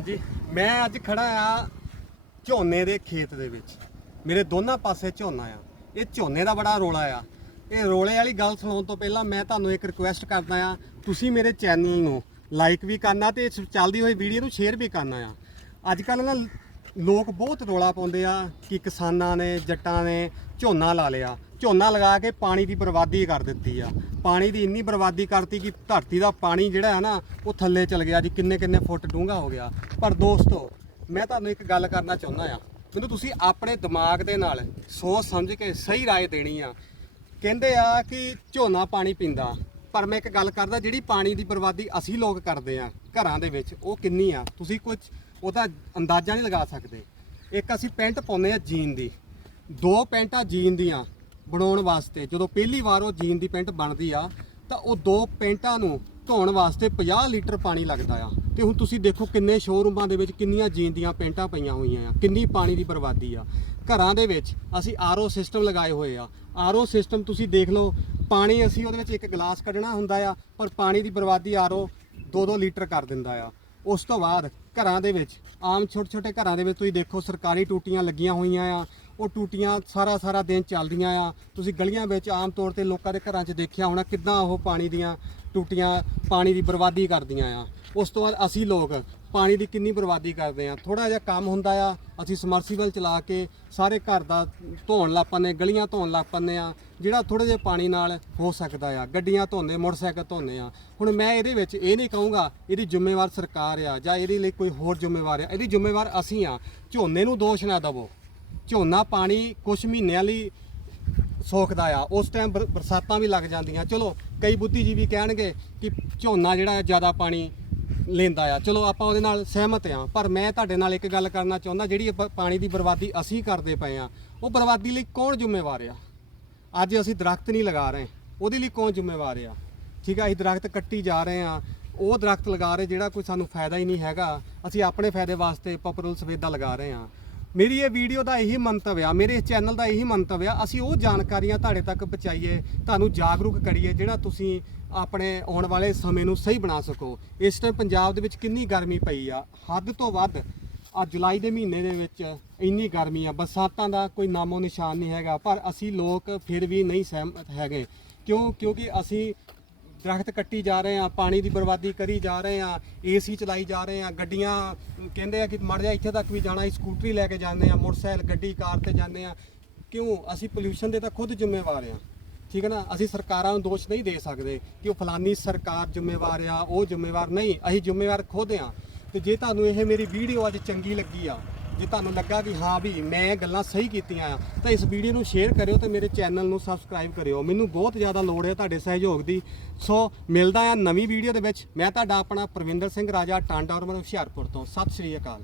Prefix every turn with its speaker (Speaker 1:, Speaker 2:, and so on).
Speaker 1: ਹਾਂਜੀ। ਮੈਂ ਅੱਜ ਖੜਾ ਆ ਝੋਨੇ ਦੇ ਖੇਤ ਦੇ ਵਿੱਚ। ਮੇਰੇ ਦੋਨਾਂ ਪਾਸੇ ਝੋਨਾ ਆ। ਇਹ ਝੋਨੇ ਦਾ ਬੜਾ ਰੋਲਾ ਆ। ਇਹ ਰੋਲੇ ਵਾਲੀ ਗੱਲ ਸੁਣਾਉਣ ਤੋਂ ਪਹਿਲਾਂ ਮੈਂ ਤੁਹਾਨੂੰ ਇੱਕ ਰਿਕੁਐਸਟ ਕਰਦਾ ਆ। ਤੁਸੀਂ ਮੇਰੇ ਚੈਨਲ ਨੂੰ ਲਾਈਕ ਵੀ ਕਰਨਾ ਤੇ ਇਸ ਚੱਲਦੀ ਹੋਈ ਵੀਡੀਓ ਨੂੰ ਸ਼ੇਅਰ ਵੀ ਕਰਨਾ ਆ। ਅੱਜ ਕੱਲ੍ਹ ਨਾ ਲੋਕ ਬਹੁਤ ਰੋਲਾ ਪਾਉਂਦੇ ਆ ਕਿ ਕਿਸਾਨਾਂ ਨੇ ਜੱਟਾਂ ਨੇ ਝੋਨਾ ਲਾ ਲਿਆ ਝੋਨਾ ਲਗਾ ਕੇ ਪਾਣੀ ਦੀ ਬਰਬਾਦੀ ਕਰ ਦਿੱਤੀ ਆ ਪਾਣੀ ਦੀ ਇੰਨੀ ਬਰਬਾਦੀ ਕਰਤੀ ਕਿ ਧਰਤੀ ਦਾ ਪਾਣੀ ਜਿਹੜਾ ਹੈ ਨਾ ਉਹ ਥੱਲੇ ਚਲ ਗਿਆ ਜੀ ਕਿੰਨੇ ਕਿੰਨੇ ਫੁੱਟ ਡੂੰਘਾ ਹੋ ਗਿਆ ਪਰ ਦੋਸਤੋ ਮੈਂ ਤੁਹਾਨੂੰ ਇੱਕ ਗੱਲ ਕਰਨਾ ਚਾਹੁੰਦਾ ਆ ਮੈਨੂੰ ਤੁਸੀਂ ਆਪਣੇ ਦਿਮਾਗ ਦੇ ਨਾਲ ਸੋਚ ਸਮਝ ਕੇ ਸਹੀ رائے ਦੇਣੀ ਆ ਕਹਿੰਦੇ ਆ ਕਿ ਝੋਨਾ ਪਾਣੀ ਪੀਂਦਾ ਪਰ ਮੈਂ ਇੱਕ ਗੱਲ ਕਰਦਾ ਜਿਹੜੀ ਪਾਣੀ ਦੀ ਬਰਬਾਦੀ ਅਸੀਂ ਲੋਕ ਕਰਦੇ ਆ ਘਰਾਂ ਦੇ ਵਿੱਚ ਉਹ ਕਿੰਨੀ ਆ ਤੁਸੀਂ ਕੁਝ ਉਹਦਾ ਅੰਦਾਜ਼ਾ ਨਹੀਂ ਲਗਾ ਸਕਦੇ। ਇੱਕ ਅਸੀਂ ਪੈਂਟ ਪਾਉਂਦੇ ਆ ਜੀਨ ਦੀ। ਦੋ ਪੈਂਟਾਂ ਜੀਨ ਦੀਆਂ ਬਣਾਉਣ ਵਾਸਤੇ। ਜਦੋਂ ਪਹਿਲੀ ਵਾਰ ਉਹ ਜੀਨ ਦੀ ਪੈਂਟ ਬਣਦੀ ਆ, ਤਾਂ ਉਹ ਦੋ ਪੈਂਟਾਂ ਨੂੰ ਧੋਣ ਵਾਸਤੇ 50 ਲੀਟਰ ਪਾਣੀ ਲੱਗਦਾ ਆ। ਤੇ ਹੁਣ ਤੁਸੀਂ ਦੇਖੋ ਕਿੰਨੇ ਸ਼ੋਰੂਮਾਂ ਦੇ ਵਿੱਚ ਕਿੰਨੀਆਂ ਜੀਨ ਦੀਆਂ ਪੈਂਟਾਂ ਪਈਆਂ ਹੋਈਆਂ ਆ। ਕਿੰਨੀ ਪਾਣੀ ਦੀ ਬਰਬਾਦੀ ਆ। ਘਰਾਂ ਦੇ ਵਿੱਚ ਅਸੀਂ ਆਰਓ ਸਿਸਟਮ ਲਗਾਏ ਹੋਏ ਆ। ਆਰਓ ਸਿਸਟਮ ਤੁਸੀਂ ਦੇਖ ਲਓ, ਪਾਣੀ ਅਸੀਂ ਉਹਦੇ ਵਿੱਚ ਇੱਕ ਗਲਾਸ ਕੱਢਣਾ ਹੁੰਦਾ ਆ, ਪਰ ਪਾਣੀ ਦੀ ਬਰਬਾਦੀ ਆਰਓ 2-2 ਲੀਟਰ ਕਰ ਦਿੰਦਾ ਆ। ਉਸ ਤੋਂ ਬਾਅਦ ਘਰਾਂ ਦੇ ਵਿੱਚ। ਆਮ ਛੋਟੇ ਛੋਟੇ ਘਰਾਂ ਦੇ ਵਿੱਚ ਤੁਸੀਂ ਦੇਖੋ, ਸਰਕਾਰੀ ਟੂਟੀਆਂ ਲੱਗੀਆਂ ਹੋਈਆਂ ਆ। ਉਹ ਟੂਟੀਆਂ ਸਾਰਾ ਸਾਰਾ ਦਿਨ ਚੱਲਦੀਆਂ ਆ। ਤੁਸੀਂ ਗਲੀਆਂ ਵਿੱਚ ਆਮ ਤੌਰ ਤੇ ਲੋਕਾਂ ਦੇ ਘਰਾਂ 'ਚ ਦੇਖਿਆ ਹੋਣਾ ਕਿੱਦਾਂ ਉਹ ਪਾਣੀ ਦੀਆਂ ਟੂਟੀਆਂ ਪਾਣੀ ਦੀ ਬਰਬਾਦੀ ਕਰਦੀਆਂ ਆ। ਉਸ ਤੋਂ ਬਾਅਦ ਅਸੀਂ ਲੋਕ ਪਾਣੀ ਦੀ ਕਿੰਨੀ ਬਰਬਾਦੀ ਕਰਦੇ ਆ ਥੋੜਾ ਜਿਹਾ ਕੰਮ ਹੁੰਦਾ ਆ, ਅਸੀਂ ਸਮਰਸੀਬਲ ਚਲਾ ਕੇ ਸਾਰੇ ਘਰ ਦਾ ਧੋਣ ਲੱਗ ਪੈਂਦੇ, ਗਲੀਆਂ ਧੋਣ ਲੱਗ ਪੈਂਦੇ ਆ ਜਿਹੜਾ ਥੋੜੇ ਜਿਹਾ ਪਾਣੀ ਨਾਲ ਹੋ ਸਕਦਾ ਆ। ਗੱਡੀਆਂ ਧੋਂਦੇ, ਮੋਟਰਸਾਈਕਲ ਧੋਂਦੇ ਆ ਹੁਣ ਮੈਂ ਇਹਦੇ ਵਿੱਚ ਇਹ ਨਹੀਂ ਕਹੂੰਗਾ, ਇਹਦੀ ਜ਼ਿੰਮੇਵਾਰ ਸਰਕਾਰ ਆ ਜਾਂ ਇਹਦੇ ਲਈ ਕੋਈ ਹੋਰ ਜ਼ਿੰਮੇਵਾਰ ਆ। ਇਹਦੀ ਜ਼ਿੰਮੇਵਾਰ ਅਸੀਂ ਆ ਝੋਨੇ ਨੂੰ ਦੋਸ਼ ਨਾ ਦਵੋ। ਝੋਨਾ ਪਾਣੀ ਕੁਝ ਮਹੀਨਿਆਂ ਲਈ ਸੋਖਦਾ ਆ। ਉਸ ਟਾਈਮ ਬਰਸਾਤਾਂ ਵੀ ਲੱਗ ਜਾਂਦੀਆਂ। ਚਲੋ, ਕਈ ਬੁੱਧੀਜੀਵੀ ਕਹਿਣਗੇ ਕਿ ਝੋਨਾ ਜਿਹੜਾ ਜ਼ਿਆਦਾ ਪਾਣੀ ਲੈਂਦਾ ਆ। ਚਲੋ ਆਪਾਂ ਉਹਦੇ ਨਾਲ ਸਹਿਮਤ ਆ। ਪਰ ਮੈਂ ਤੁਹਾਡੇ ਨਾਲ ਇੱਕ ਗੱਲ ਕਰਨਾ ਚਾਹੁੰਦਾ, ਜਿਹੜੀ ਇਹ ਪਾਣੀ ਦੀ ਬਰਬਾਦੀ ਅਸੀਂ ਕਰਦੇ ਪਏ ਆ, ਉਹ ਬਰਬਾਦੀ ਲਈ ਕੌਣ ਜ਼ਿੰਮੇਵਾਰ ਆ? ਅੱਜ ਅਸੀਂ ਦਰਖਤ ਨਹੀਂ ਲਗਾ ਰਹੇ। ਉਹਦੇ ਲਈ ਕੌਣ ਜ਼ਿੰਮੇਵਾਰ ਆ? ਠੀਕ ਆ, ਅਸੀਂ ਦਰਖਤ ਕੱਟੀ ਜਾ ਰਹੇ ਆ। ਉਹ ਦਰਖਤ ਲਗਾ ਰਹੇ, ਜਿਹੜਾ ਕੋਈ ਸਾਨੂੰ ਫਾਇਦਾ ਹੀ ਨਹੀਂ ਹੈਗਾ। ਅਸੀਂ ਆਪਣੇ ਫਾਇਦੇ ਵਾਸਤੇ ਪਪਰੁਲ ਸਵੇਦਾ ਲਗਾ ਰਹੇ ਆ। ਮੇਰੀ ਇਹ ਵੀਡੀਓ ਦਾ ਇਹੀ ਮੰਤਵ ਆ, ਮੇਰੇ ਇਸ ਚੈਨਲ ਦਾ ਇਹੀ ਮੰਤਵ ਆ, ਅਸੀਂ ਉਹ ਜਾਣਕਾਰੀਆਂ ਤੁਹਾਡੇ ਤੱਕ ਪਹੁੰਚਾਈਏ, ਤੁਹਾਨੂੰ ਜਾਗਰੂਕ ਕਰੀਏ ਜਿਹੜਾ ਤੁਸੀਂ ਆਪਣੇ ਆਉਣ ਵਾਲੇ ਸਮੇਂ ਨੂੰ ਸਹੀ ਬਣਾ ਸਕੋ। ਇਸ ਟਾਈਮ ਪੰਜਾਬ ਦੇ ਵਿੱਚ ਕਿੰਨੀ ਗਰਮੀ ਪਈ ਆ? ਹੱਦ ਤੋਂ ਵੱਧ ਆ ਜੁਲਾਈ ਦੇ ਮਹੀਨੇ ਦੇ ਵਿੱਚ ਇੰਨੀ ਗਰਮੀ ਆ, ਬਰਸਾਤਾਂ ਦਾ ਕੋਈ ਨਾਮੋ ਨਿਸ਼ਾਨ ਨਹੀਂ ਹੈਗਾ, ਪਰ ਅਸੀਂ ਲੋਕ ਫਿਰ ਵੀ ਨਹੀਂ ਸਹਿਮਤ ਹੈਗੇ। ਕਿਉਂ? ਕਿਉਂਕਿ ਅਸੀਂ ਦਰਖਤ ਕੱਟੀ ਜਾ ਰਹੇ ਆ, ਪਾਣੀ ਦੀ ਬਰਬਾਦੀ ਕਰੀ ਜਾ ਰਹੇ ਆ ਏਸੀ ਚਲਾਈ ਜਾ ਰਹੇ ਆ, ਗੱਡੀਆਂ ਕਹਿੰਦੇ ਆ ਕਿ ਮੜ ਜਾ ਇੱਥੇ ਤੱਕ ਵੀ ਜਾਣਾ, ਅਸੀਂ ਸਕੂਟਰੀ ਲੈ ਕੇ ਜਾਂਦੇ ਆ, ਮੋਟਰਸਾਈਕਲ, ਗੱਡੀ, ਕਾਰ ਤੇ ਜਾਂਦੇ ਆ। ਕਿਉਂ? ਅਸੀਂ ਪੋਲਿਊਸ਼ਨ ਦੇ ਤਾਂ ਖੁਦ ਜ਼ਿੰਮੇਵਾਰ ਆ। ਠੀਕ ਹੈ ਨਾ? ਅਸੀਂ ਸਰਕਾਰਾਂ ਨੂੰ ਦੋਸ਼ ਨਹੀਂ ਦੇ ਸਕਦੇ ਕਿ ਉਹ ਫਲਾਨੀ ਸਰਕਾਰ ਜ਼ਿੰਮੇਵਾਰ ਆ, ਉਹ ਜ਼ਿੰਮੇਵਾਰ ਨਹੀਂ, ਅਸੀਂ ਜ਼ਿੰਮੇਵਾਰ ਖੁਦ ਆ। ਤੇ ਜੇ ਤੁਹਾਨੂੰ ਇਹ ਮੇਰੀ ਵੀਡੀਓ ਅੱਜ ਚੰਗੀ ਲੱਗੀ ਆ ਜੇ ਤੁਹਾਨੂੰ ਲੱਗਾ ਕਿ ਹਾਂ ਵੀ ਮੈਂ ਇਹ ਗੱਲਾਂ ਸਹੀ ਕੀਤੀਆਂ ਆ, ਤਾਂ ਇਸ ਵੀਡੀਓ ਨੂੰ ਸ਼ੇਅਰ ਕਰਿਓ ਤੇ ਮੇਰੇ ਚੈਨਲ ਨੂੰ ਸਬਸਕ੍ਰਾਈਬ ਕਰਿਓ। ਮੈਨੂੰ ਬਹੁਤ ਜ਼ਿਆਦਾ ਲੋੜ ਹੈ ਤੁਹਾਡੇ ਸਹਿਯੋਗ ਦੀ। ਸੋ ਮਿਲਦਾ ਆ ਨਵੀਂ ਵੀਡੀਓ ਦੇ ਵਿੱਚ। ਮੈਂ ਤੁਹਾਡਾ ਆਪਣਾ ਪ੍ਰਵਿੰਦਰ ਸਿੰਘ ਰਾਜਾ, ਟਾਂਡਾ ਔਰ ਹੁਸ਼ਿਆਰਪੁਰ ਤੋਂ। ਸਤਿ ਸ਼੍ਰੀ ਅਕਾਲ।